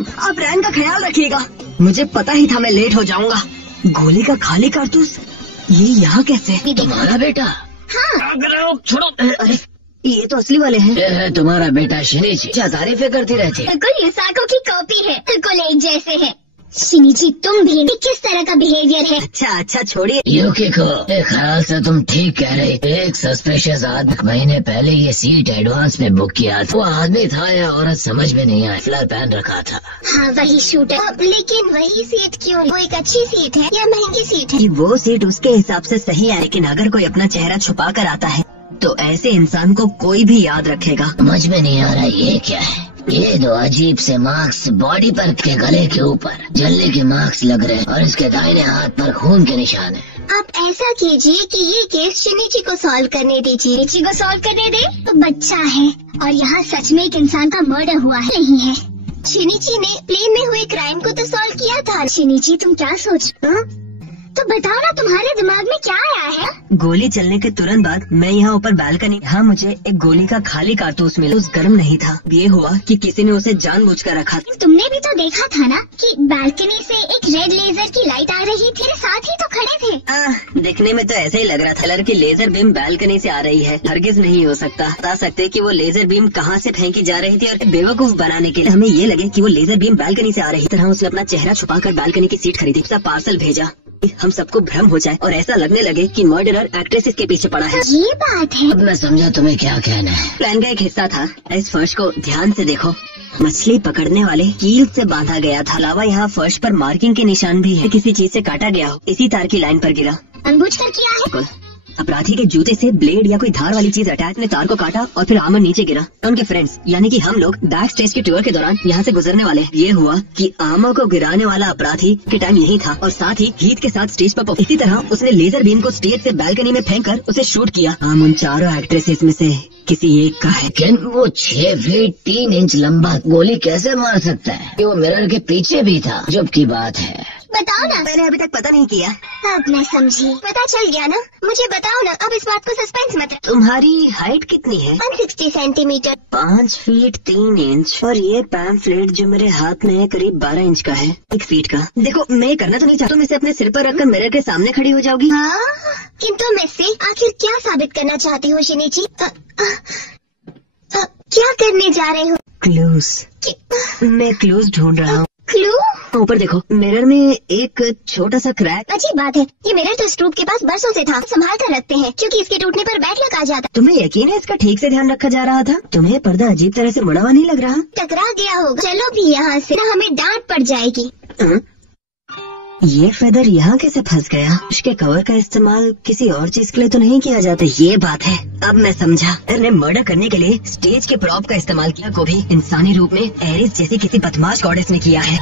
Madam आप रैन का ख्याल रखिएगा। मुझे पता ही था मैं लेट हो जाऊंगा। गोली का खाली कारतूस, ये यहाँ कैसे? तुम्हारा बेटा? हाँ छोड़ो। अरे ये तो असली वाले हैं। ये है तुम्हारा बेटा शिनिची, क्या तारीफें करती रहती है। बिल्कुल युसाको की कॉपी है, बिल्कुल एक जैसे है। शिनिची तुम भी किस तरह का बिहेवियर है? अच्छा छोड़िए। युकिको, एक ख्याल से तुम ठीक कह रही। एक सस्पिशियस आदमी महीने पहले ये सीट एडवांस में बुक किया था। वो आदमी था या औरत समझ में नहीं आया, फ्लर पहन रखा था। हाँ वही शूटर। लेकिन वही सीट क्यों? वो एक अच्छी सीट है या महंगी सीट है? वो सीट उसके हिसाब से सही है, लेकिन अगर कोई अपना चेहरा छुपा कर आता है तो ऐसे इंसान को कोई भी याद रखेगा। समझ में नहीं आ रहा ये क्या है। ये दो अजीब से मार्क्स बॉडी पर के गले के ऊपर जलने के मार्क्स लग रहे हैं और इसके दाहिने हाथ पर खून के निशान है। आप ऐसा कीजिए कि ये केस शिनिची को सॉल्व करने दीजिए। शिनिची को सॉल्व करने दे तो बच्चा है और यहाँ सच में एक इंसान का मर्डर हुआ है नहीं है। शिनिची ने प्लेन में हुए क्राइम को तो सॉल्व किया था। शिनिची तुम क्या सोच तो बताओ ना, तुम्हारे दिमाग में क्या आया है? गोली चलने के तुरंत बाद मैं यहाँ ऊपर बालकनी, यहाँ मुझे एक गोली का खाली कारतूस मिला। उस गर्म नहीं था। ये हुआ कि किसी ने उसे जानबूझकर रखा। तुमने भी तो देखा था ना कि बालकनी से एक रेड लेजर की लाइट आ रही थी, साथ ही तो खड़े थे। देखने में तो ऐसा ही लग रहा था। कलर की लेजर बीम बालकनी से आ रही है, हरगिज नहीं हो सकता। बता सकते कि वो लेजर बीम कहाँ से फेंकी जा रही थी और बेवकूफ बनाने के लिए हमें ये लगे कि वो लेजर बीम बालकनी से आ रही तरह उसने अपना चेहरा छुपाकर बालकनी की सीट खरीदी, उसका पार्सल भेजा। हम सबको भ्रम हो जाए और ऐसा लगने लगे कि मर्डरर एक्ट्रेसेस के पीछे पड़ा है। ये बात है। अब मैं समझा तुम्हें क्या कहना है। प्लान का एक हिस्सा था। इस फर्श को ध्यान से देखो, मछली पकड़ने वाले कील से बांधा गया था। अलावा यहाँ फर्श पर मार्किंग के निशान भी है, किसी चीज से काटा गया हो। इसी तार की लाइन पर गिरा। जानबूझकर किया है। अपराधी के जूते से ब्लेड या कोई धार वाली चीज अटैच ने तार को काटा और फिर आमर नीचे गिरा। उनके फ्रेंड्स यानी कि हम लोग बैक स्टेज के टूर के दौरान यहाँ से गुजरने वाले। ये हुआ कि आमर को गिराने वाला अपराधी के टाइम यही था और साथ ही हीथ के साथ स्टेज पर। इसी तरह उसने लेजर बीम को स्टेज से बालकनी में फेंक कर उसे शूट किया। हम उन चारों एक्ट्रेसेस में से किसी एक का है। लेकिन वो 6 फीट 3 इंच लंबा गोली कैसे मार सकता है? वो मिरर के पीछे भी था। जब की बात है। बताओ ना। मैंने अभी तक पता नहीं किया। अब मैं समझी, पता चल गया ना। मुझे बताओ ना, अब इस बात को सस्पेंस मत रखो। तुम्हारी हाइट कितनी है? 160 सेंटीमीटर। 5 feet 3 inch. और ये पैम्फलेट जो मेरे हाथ में है करीब 12 इंच का है, 1 फीट का। देखो मैं करना तो नहीं चाहता, तुम इसे अपने सिर पर रखकर मिरर के सामने खड़ी हो जाओगी। हाँ, किंतु मैं से आखिर क्या साबित करना चाहती हो शिनिची? क्या करने जा रहे हो? क्लूज। मैं क्लूज ढूंढ रहा हूँ। क्लू? ऊपर देखो, मिरर में एक छोटा सा क्रैक। अजीब बात है, ये मिरर तो स्टूप के पास बरसों से था। संभाल कर रखते हैं क्योंकि इसके टूटने पर बैट लगा जाता। तुम्हें यकीन है इसका ठीक से ध्यान रखा जा रहा था? तुम्हें पर्दा अजीब तरह से मुड़ा हुआ नहीं लग रहा? टकरा गया होगा। चलो भी यहाँ से, ना हमें डांट पड़ जाएगी। ये फेदर यहाँ कैसे फंस गया? इसके कवर का इस्तेमाल किसी और चीज के लिए तो नहीं किया जाता। ये बात है, अब मैं समझा। ने मर्डर करने के लिए स्टेज के प्रॉप का इस्तेमाल किया, को भी इंसानी रूप में एरिस जैसी किसी बदमाश गॉडेस ने किया है।